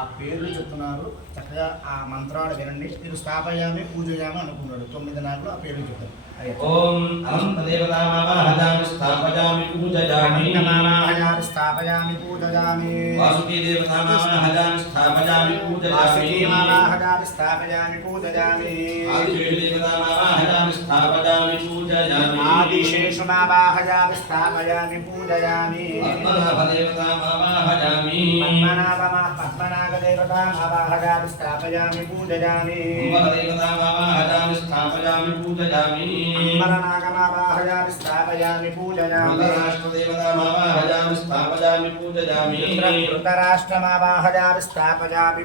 ఆ పేర్లు చెప్తున్నారు. చక్కగా ఆ మంత్రాలు వినండి. మీరు స్థాపయామి పూజయామి అనుకున్నాడు. 9 నాలుగు ఆ పేర్లు చెప్తారు. ఓం అనంత దేవతామావాహయామి స్థాపయామి పూజయామి అనంతమావాహయామి స్థాపయామి పూజయామి వాసుకీ దేవతామావాహయామి స్థాపయామి పూజయామి వాసుకీమావాహయామి స్థాపయామి పూజయామి ఆదిశేషు దేవతామావాహయామి స్థాపయామి పూజయామి ఆదిశేషుమావాహయామి స్థాపయామి పూజయామి పద్మనాభ దేవతామావాహయామి పద్మనాభ దేవతామావాహయామి స్థాపయామి పూజయామి అంబర దేవతామావాహయామి స్థాపయామి పూజయామి అంబరనాగమావాహయామి స్థాపయామి పూజయామి ధృతరాష్ట్రదేవతామావాహయామి స్థాపయామి పూజయామి ధృతరాష్ట్రమావాహయామి స్థాపయామి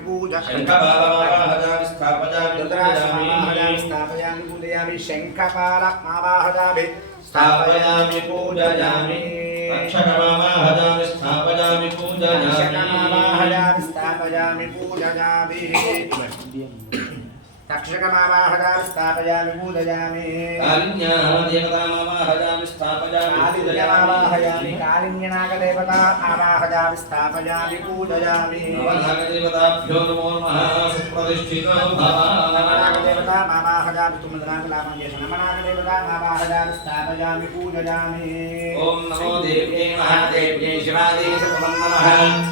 శంఖపాలమావాహయామి స్థాపయామి ధృతరాష్ట్రమావాహయామి స్థాపయామి పూజయామి శంఖపాలమావాహయామి స్థాపయామి పూజయామి రక్షకమావాహయామి స్థాపయామి పూజయామి రక్షకమావాహయామి స్థాపయామి పూజయామి తక్షకమావాహయామి స్థాపయామి పూజయామి కాలిన్యాః దేవతామావాహయామి స్థాపయామి కాలిన్యమావాహయామి కాలిన్యనాగదేవతా ఆవాహయామి స్థాపయామి పూజయామి నవనాగదేవతాభ్యో నమో నమః సుప్రతిష్ఠితో భవ నవనాగదేవతామావాహయామి 9 నాలుగు నామం చేసి నవనాగదేవతామావాహయామి స్థాపయామి పూజయామి ఓం నమో దేవ్యై మహాదేవ్యై శివాదేవి సతమం నమః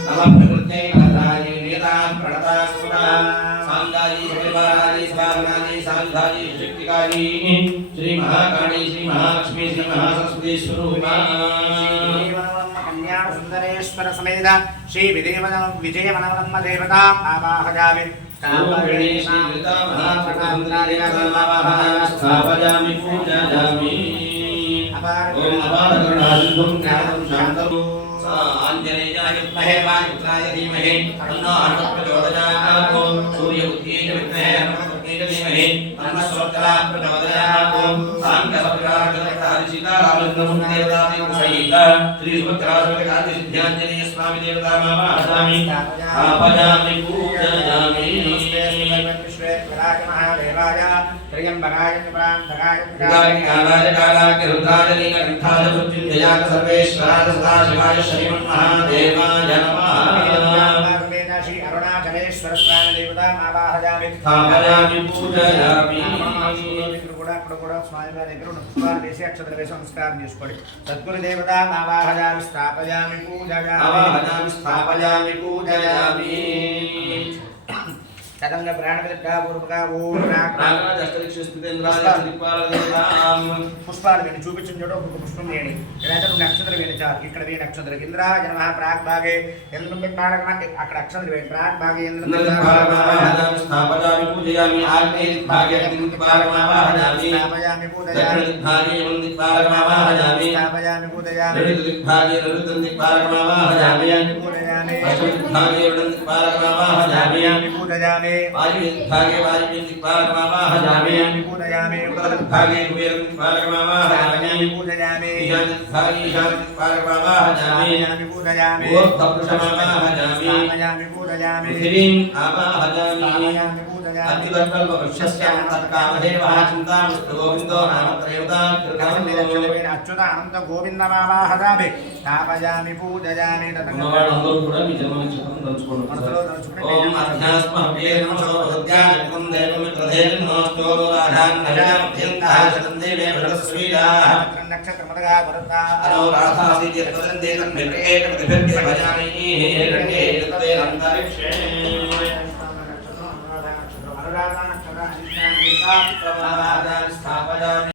నమః ప్రకృత్యై మహారాజే వేదా ప్రణతాస్ఫురా సాంగాయి శివారాజి స్వామనాజి సాంధాజి శక్తికారి శ్రీ మహాకాళి శ్రీ మహాలక్ష్మి శ్రీ మహాసరస్వతి స్వరూపా కన్యా సుందరేశ్వర సమేత శ్రీ విజయవనమ్మ దేవతా ఆవాహయామి స్థాపయామి పూజయామి ఓం అపారకరుణాసింధుం జ్ఞానం శాంతం ఆంజనేయాయ విద్మహే వాయుపుత్రాయ ధీమహి తన్నో హనుమత్ ప్రచోదయాత్ సూర్యబుద్ధ్యై చ విద్మహే హనుమత్పత్న్యై చ ధీమహి తన్నో శ్రోత్రా ప్రచోదయాత్ సాంఖ్యసప్రాజనకాది సీతారామచంద్రమూర్తి దేవతాది సహిత శ్రీ సుభద్రాసురకాది సిద్ధ్యాంజనేయ స్వామి దేవతామావాహయామి స్థాపయామి పూజయామి త్రయంబకాయ కాలాయ కాలాయ రుద్రాయ నీలకంఠాయ మృత్యుంజయాయ సర్వేశ్వరాయ సదాశివాయ శ్రీమన్మహాదేవాయ నమః శ్రీ అరుణాచలేశ్వర స్వామి దేవతామావాహయామి స్థాపయామి పూజయామి కూడా స్వామి వారి దగ్గర ఉన్న పుష్పాలు వేసి అక్షతలు వేసి నమస్కారం చేసుకోండి. సద్గురు దేవతామావాహయామి స్థాపయామి పూజయామి కదంగా ప్రాణకలిగా పూర్వగా ఓం పుష్పాలు వేయండి. చూపించిన చోట ఒక్కొక్క పుష్పం వేయండి. ఇలాంటి 2 నక్షత్రాలు వేయండి చాలు. ఇక్కడ వేయండి నక్షత్రం ఇంద్రాయ నమః ప్రాగ్ భాగే ఇంద్రం అక్కడ అక్షరాలు వేయండి. ప్రాగ్ భాగే ఇంద్రం స్థాపయామి పూజయామి ఆగ్నేయ భాగే స్థాపయామి స్థాపయామి పూజయామి భాగే స్థాపయామి స్థాపయామి పూజయామి భాగే స్థాపయామి పూజయామి భాగే స్థాపయామి పూజయామి వాయుర్భాగే వాయుర్భాగమావాహయామి పూజయామి భాగే కుబేరభాగమావాహయామి పూజయామి భాగే ఈశాన్యభాగమావాహయామి పూజయామి పూజయామి పూజయామి పృథివీం ఆవాహయామి పూజయామి అత్యుదర్కల్పవృక్షస్యామంతర్కామదేవః చింతామస్తు గోవిందో నామ అచ్యుత అనంత గోవిందమావాహయామి స్థాపయామి పూజయామి అందరూ కూడా మీ జన్మ నక్షత్రం తలుచుకోండి. ఓం అధ్యాస్మహే నమో భగవద్యానం దేవమిత్రధేయం నమస్తో రాధాన్ నజామధ్యంతః శతం దేవే భరతస్వీరాః నక్షత్రమదగా వరదా అనో రాధాసి తీర్థం దేవం నిర్వేద ప్రతిభ్య భజాని రంగే యత్తే అంతరిక్షే అనురాధన నక్షత్ర స్థాపయామి